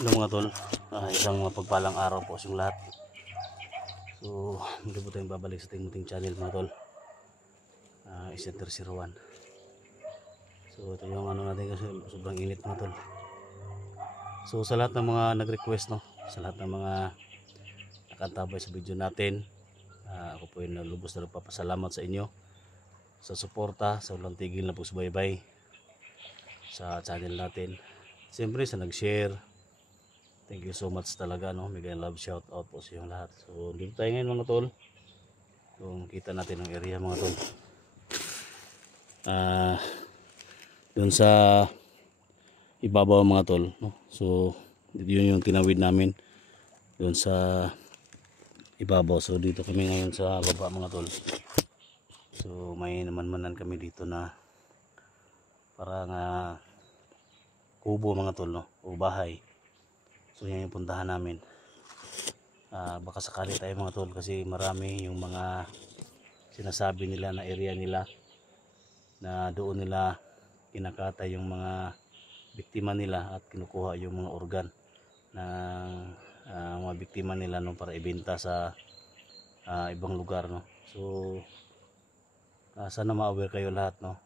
Hello mga tol, isang mapagpalang araw po sa inyong lahat. So, hindi po tayong babalik sa ating munting channel mga tol, Center 01. So, ito yung ano natin kasi sobrang init mga tol. So, sa lahat ng mga nag-request, no? Sa lahat ng mga nakantabay sa video natin, ako po yung lubos na nagpapasalamat sa inyo sa suporta, sa walang tigil na pagsubaybay sa channel natin. Siyempre sa nag-share, thank you so much talaga, no? Mega love shout out po sa inyong lahat. So dito tayo ngayon mga tol. Kung kita natin ang area mga tol. Doon sa ibabaw mga tol, no? So yun yung tinawid namin doon sa ibabaw. So dito kami ngayon sa baba mga tol. So may naman-manan kami dito na parang kubo mga tol, no? O bahay. So yan yung puntahan namin. Baka sakali tayo mga tol kasi marami yung mga sinasabi nila na area nila na doon nila kinakata yung mga biktima nila at kinukuha yung mga organ ng mga biktima nila, no, para ibenta sa ibang lugar, no. So sana ma-aware kayo lahat, no,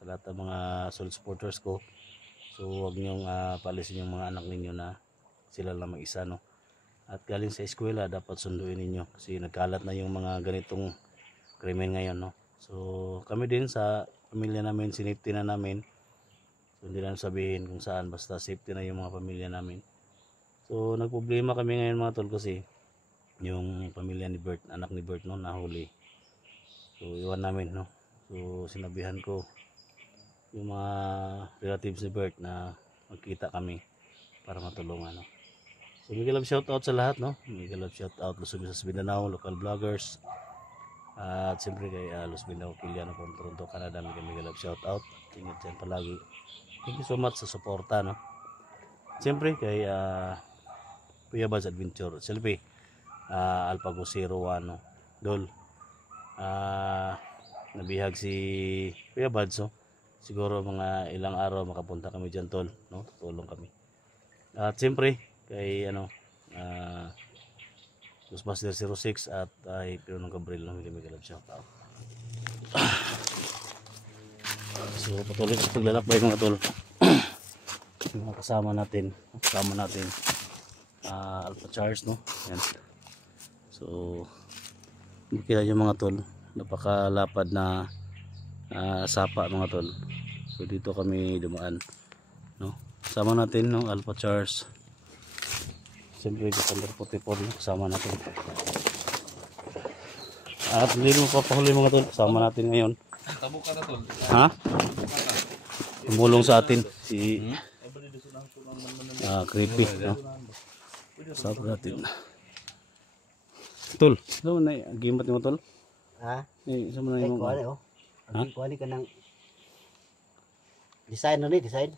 sa lahat ng mga soul supporters ko. So huwag niyong paalisin yung mga anak ninyo na sila lang mag-isa, no, at galing sa eskwela dapat sunduin ninyo kasi nagkalat na yung mga ganitong krimen ngayon, no. So kami din sa pamilya namin, sinipty na namin. So hindi lang sabihin kung saan, basta safety na yung mga pamilya namin. So nagproblema kami ngayon mga tol kasi yung pamilya ni Bert, anak ni Bert, no, nahuli. So iwan namin, no. So sinabihan ko yung mga relatives ni Bert na magkita kami para matulungan, no. So mega love shout out sa lahat, no. Mega love shout out Luzon, Visayas, Mindanao, local vloggers. At siyempre kay Los Mindanao, Kiliano from Toronto, Canada, mega love shout out. Ingat dyan palagi. Thank you so much sa suporta, no. Siyempre kay Kuya Baz Adventure, Selfie, Alpago 01, no. Dol. Nabihag si Kuya Baz, so siguro mga ilang araw makapunta kami dyan, tol, no. Tutulong kami. At siyempre kay Ghostbuster 06 at Pinong Gabriel, no, mega love shout out. So patuloy sa paglalakbay mga tol. Yung kasama natin Alpha Charles, no. Yan. So makikita nyo mga tol, napakalapad na sapa mga tol. So dito kami dumaan, no. Kasama natin, no, Alpha Charles. Siyempre December 44, no, kasama natin. At hindi mo papahuli mga tol, kasama natin ngayon. Tabok ka na tol. Ha? Tumulong sa atin si creepy, no. Kasama natin. Tol, saan mo na gimat mo tol? Ha? Saan mo na yung Kuha oh. Ha? Kuha ka ng design ni design.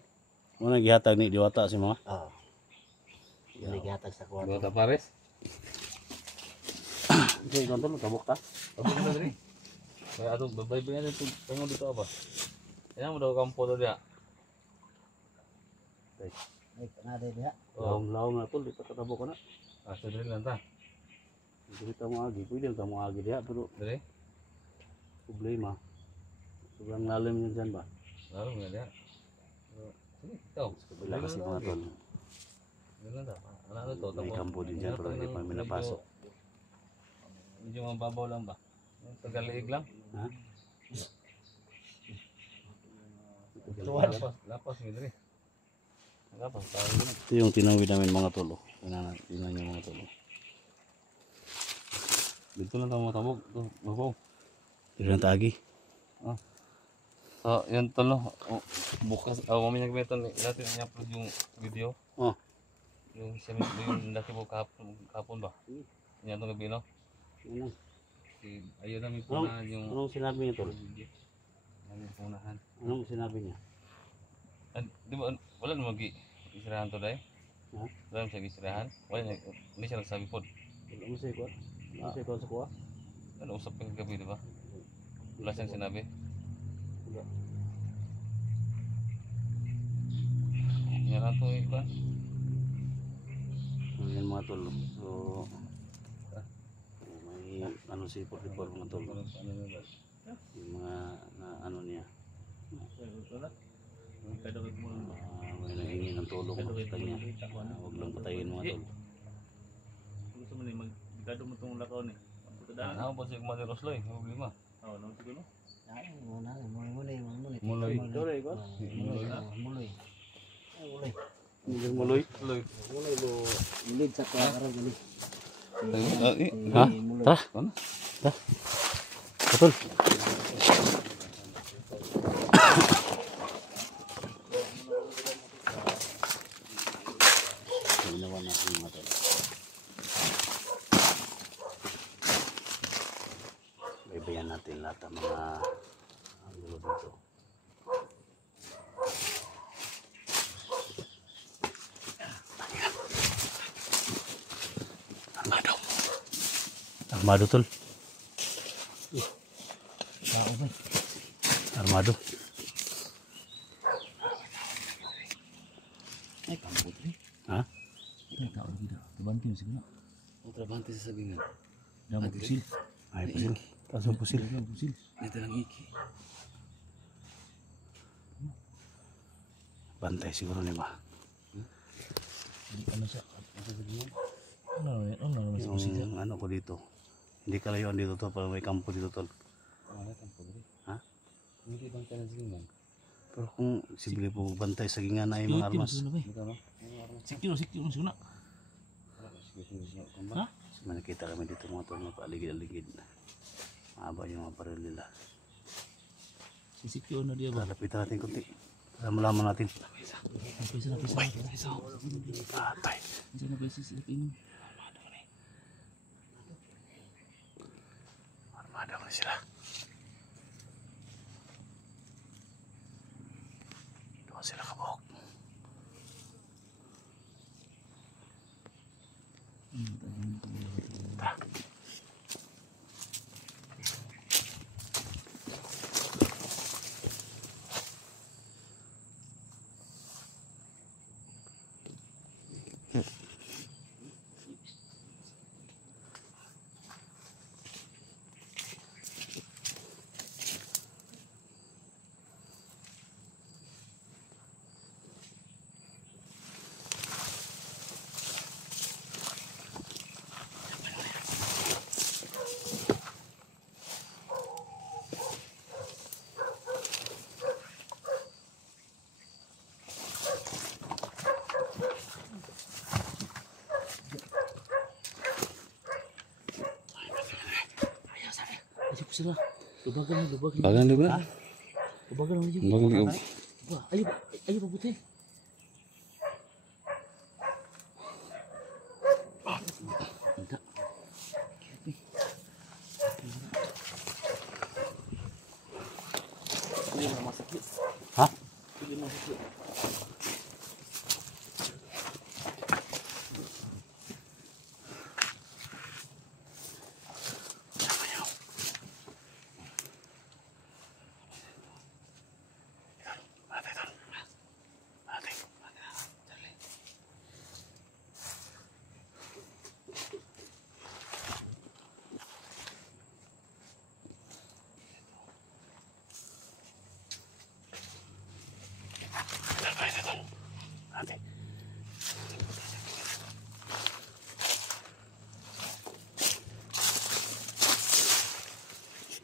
mo na gihatag ni diwata si mga? Oo. Yung naghatag sa kuha. Dota pares. Okay, tol, tabok ta. Tabok ka na dali. Kaya ato babay ba yan ito pango dito apa? Yan mo daw kampo daw dia. Ay, kanada diha. Laong na tol, dito katabok ka na. Asa dali lang ta. Dito mo agi, pwede mo agi diha pero Dali. problema. Sobrang lalim yun dyan ba? Laro nga dia. Sige, ikaw. Wala kasi mga tol. Ganun ta. Ano to? May kampo din dyan pero hindi pa kami napasok. Medyo mababaw lang ba? Tagaliig lang. Ha? Lapas nga dali. Lapas tayo. Ito yung tinawid namin mga tol. Tingnan nyo mga tol. Dito lang tayo matabog. Babaw. Dito na tagi. So, yun tol, no. Bukas, mamaya gamitan natin i-upload yung video. Oh. Yung laki mo kahapon ba? Yan itong gabi, no? Ano? Ayun namin punahan yung Anong sinabi niya tol? namin punahan. Anong sinabi niya? Di ba, wala na mag-isirahan to dahil? Ha? Wala na siya isirahan? Hindi siya nagsabi po. Ano sa'yo ko? Ano sa'yo ko sa kuha? Ano, usap ka kagabi, di ba? Wala siyang sinabi. Wala. Yan lang itong iba. mga tol. So may ano si 44 mga tol. Yung mga na ano niya. May nahingi ng tulong sa kanya. Huwag lang patayin mga tol. Gusto mo ni magkado mo tong lakaw ni. Ano pa siya kumain Rosloy? Problema. Oh, nang siguro. Ay, muna, muloy. Muloy. Muloy. Muloy. Muloy. Muloy lo lead sa karon gani. Ha? Tara. Ano? Betul. Ginawa natin yung mga tol. Baybayan natin lahat ng mga gulo dito. Armado. Armado tol. Armado. Ay, kampot rin. Ha? Ay, tao lagi na. Trabante mo siguro. Oh, trabante sa sagingan. Damo pusil. Ay, pusil. Taas ang pusil. Damo pusil. Nito lang iki. Bantay siguro ni ba? Ano siya? Ano naman sa pusil? Yung ano ko dito. Hindi kalayuan dito to, parang may kampo dito tol. Ano kampot rin? Ha? Hindi bang tanan sagingan? Pero kung sibili po bantay sa gingan ay mga armas. Ito no. Sikyo siguro. Ha? So, may nakita kami dito mga tol, paaligid-aligid. Mahaba yung mga baril nila. Sikyo na dia ba? Lapitan natin kunti. Para malaman natin. Napisa. Patay. Isa na beses silipin. Armada mo sila. Doon sila kabok. Ta. Ayo ko sila. Lubagan. Bagan di ba? Lubagan mo yun. Bagan di Ba, ayo pabuti. Enggak. Ha?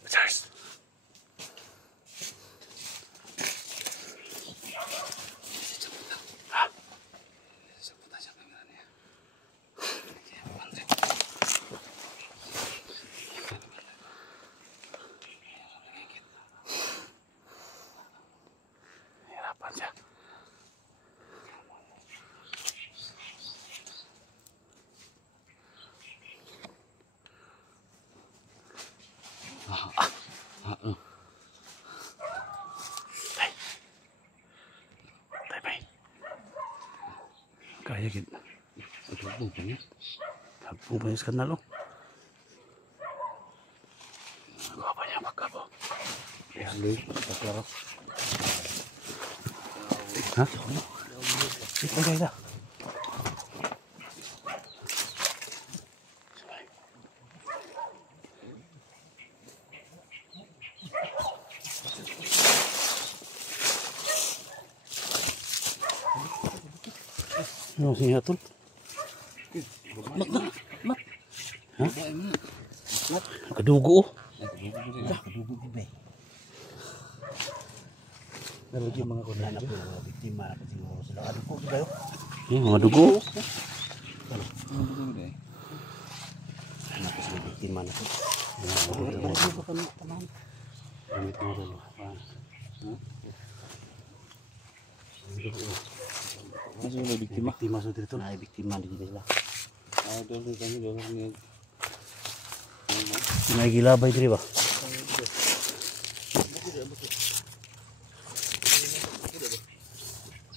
Charles. Hirapan siya. Tay. Kaya gid. Agpong pa niya. Hagpong pa yung skandalo. Nagawa pa niya pagkabo. Luy, paklaro. Ha? Ito. Ano siya tol? Mat na. Mat. Ha? Kadugo oh. Kadugo gibe. Pero yung mga Wala na po mga biktima na siguro sila. Ano po gibe? Mga dugo. Ano po sila biktima na po. Gamit mo tol. Masih ada biktima. Biktima sa dito. Mga biktima di sila. Ah, dulu kami dulu ni. May gilabay diri ba?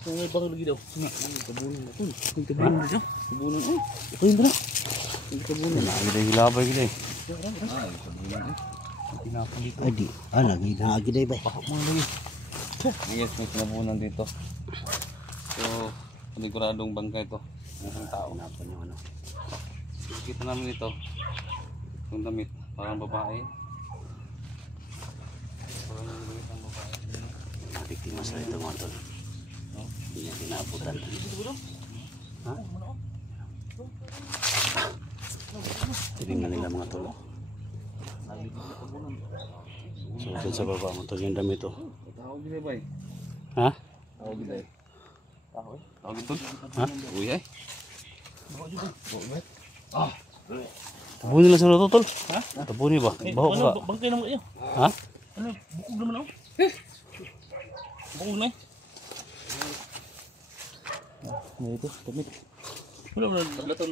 May bang lagi daw. Kabunan na tol. Kabunan na. Kabunan eh. Kabunan na. Kabunan. May gilabay gid eh. Ay, kabunan eh. tinapon dito. Ay di. Ah, lagi na agi day ba? Pakak mo lagi. Yes, may kinabunan dito. So, paniguradong bangka ito. Isang tao. Napon yung ano. Kita namin ito. Yung damit. Parang babae. Parang damit ang babae. Mga biktima sa dito mga tol. Hindi niya tinabutan. Ha? Tinignan nila mga tol. So dun sa baba mga tol yung damit oh. Tawag gila ba eh? Ha? Tawag gila eh. Tawag ito? Ha? Uy ay. Tabunin lang sa roto tol. Ha? Tabunin ba? Baho ka. Bangkay naman kayo. Ha? Ano, bukog naman ako. Bukog na eh. Nah itu, damit. Wala mo na naglatang.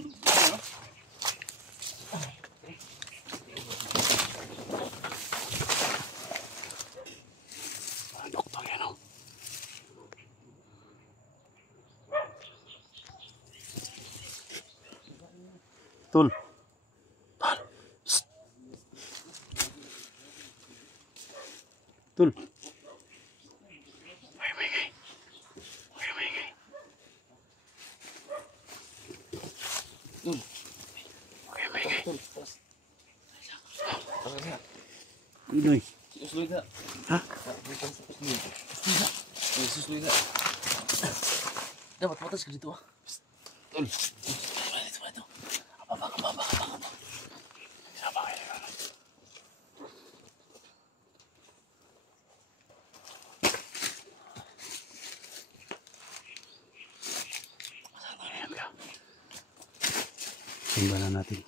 Doktor yan oh. Tol. Tol. Psst. Tol. Ay, maingay. Ay, maingay. Tol. Ay, maingay. Tol. Inoy. Susloy na. Ha? Susloy na. Dapat matas ka dito ah. Tol. Timbalan natin.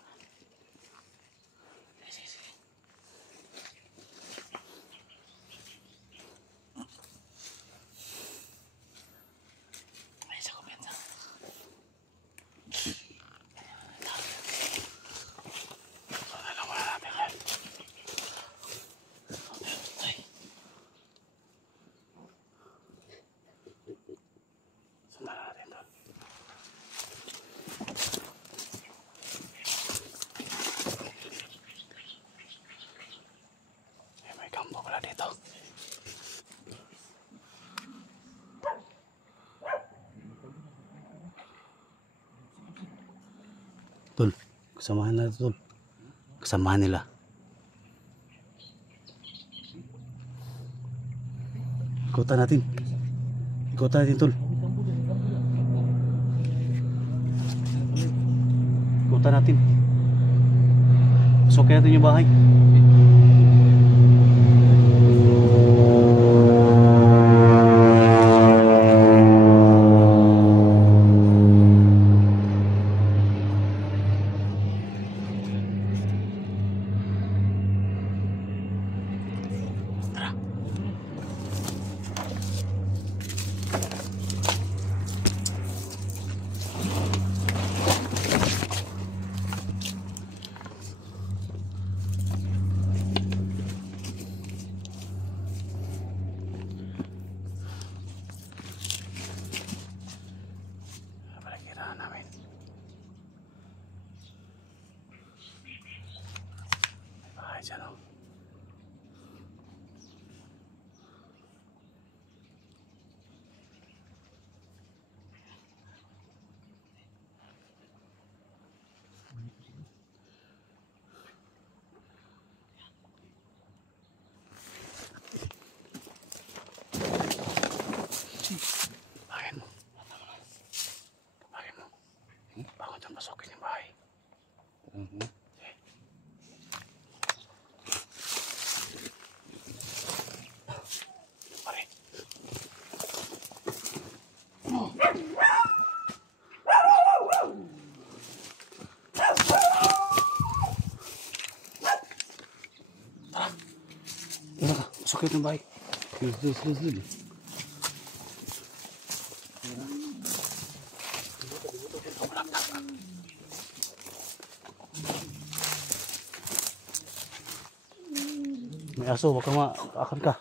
May kampo pala dito. Tol, kasamahan na ito, tol. Kasamahan nila. Ikutan natin. Ikutan natin, tol. Ikutan natin. Pasukin natin yung bahay. Masukin yung bahay. Pare. Tara ka, masukin yung bahay. Sige. May aso, baka maakan ka.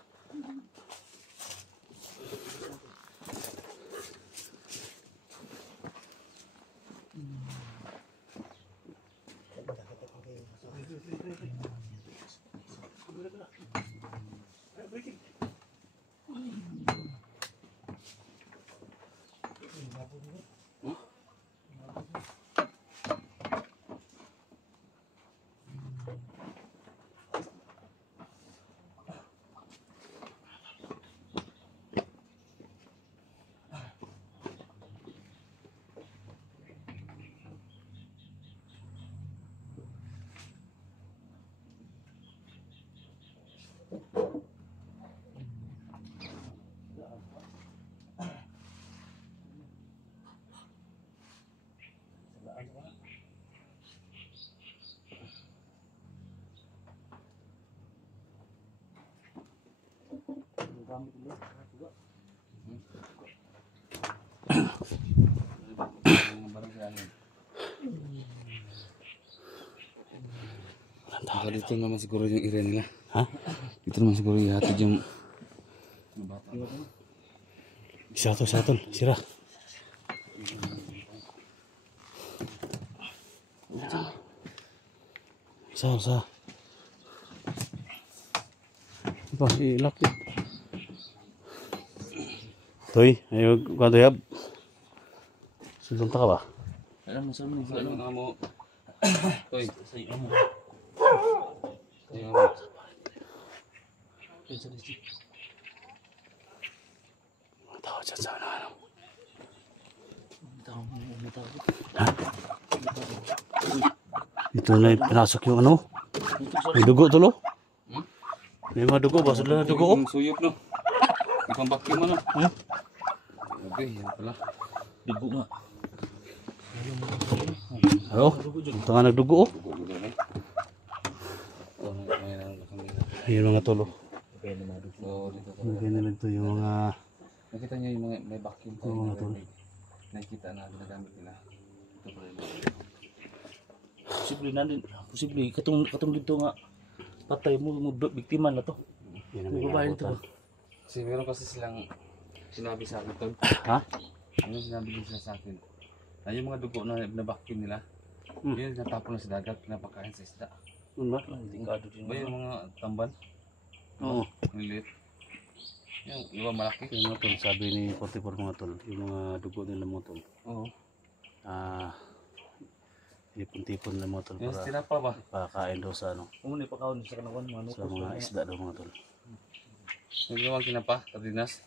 Baka dito naman siguro yung area nila. Ha? Dito naman siguro ihatid yung bata. Isa tol. Sira. Sa. Apa, ilak yun. Toy, ayo kung yab. Sulong ka ba? Alam mo sa amin. Ano nga mo? Toy. Sa iyo mo. Tingnan mo. Sa district. Mga tao dyan sa ano. May tao. Ito na pinasok yung ano. May dugo tulo. May mga dugo ba? Sila na dugo oh. Yung suyop no. Ipang vacuum ano. Okay, yan pala. Digo nga. Oo. Ito nga nagdugo oh. Ayun mga tulo. Okay na madug. So, dito to. Ganyan ito yung mga Nakita niyo yung mga may vacuum tayo Oo, na tol. nakikita na ginagamit nila. Ito pala yun. Posible na din. Posible. Katong dito nga. Patay mo biktima na to. yan ang May may babae to. nabutan. Kasi meron kasi silang sinabi sa akin tol. Ha? Ano sinabi din sila sa akin? Na yung mga dugo na vacuum nila, Hmm. yun natapon na sa dagat, pinapakain sa isda. Ano ba? Tingkado din. Ba yung mga tamban? Oo. Maliit. Yung iba malaki. Yung mga tol, sabi ni 44 mga tol, yung mga dugo nila mga tol. Oo. Tipon-tipon na mga tol Yung para tinapa ba? pakain daw sa ano, Umuni pa kaon sa kanawan. sa mga isda daw mga tol. Yung gawang kinapa, sardinas.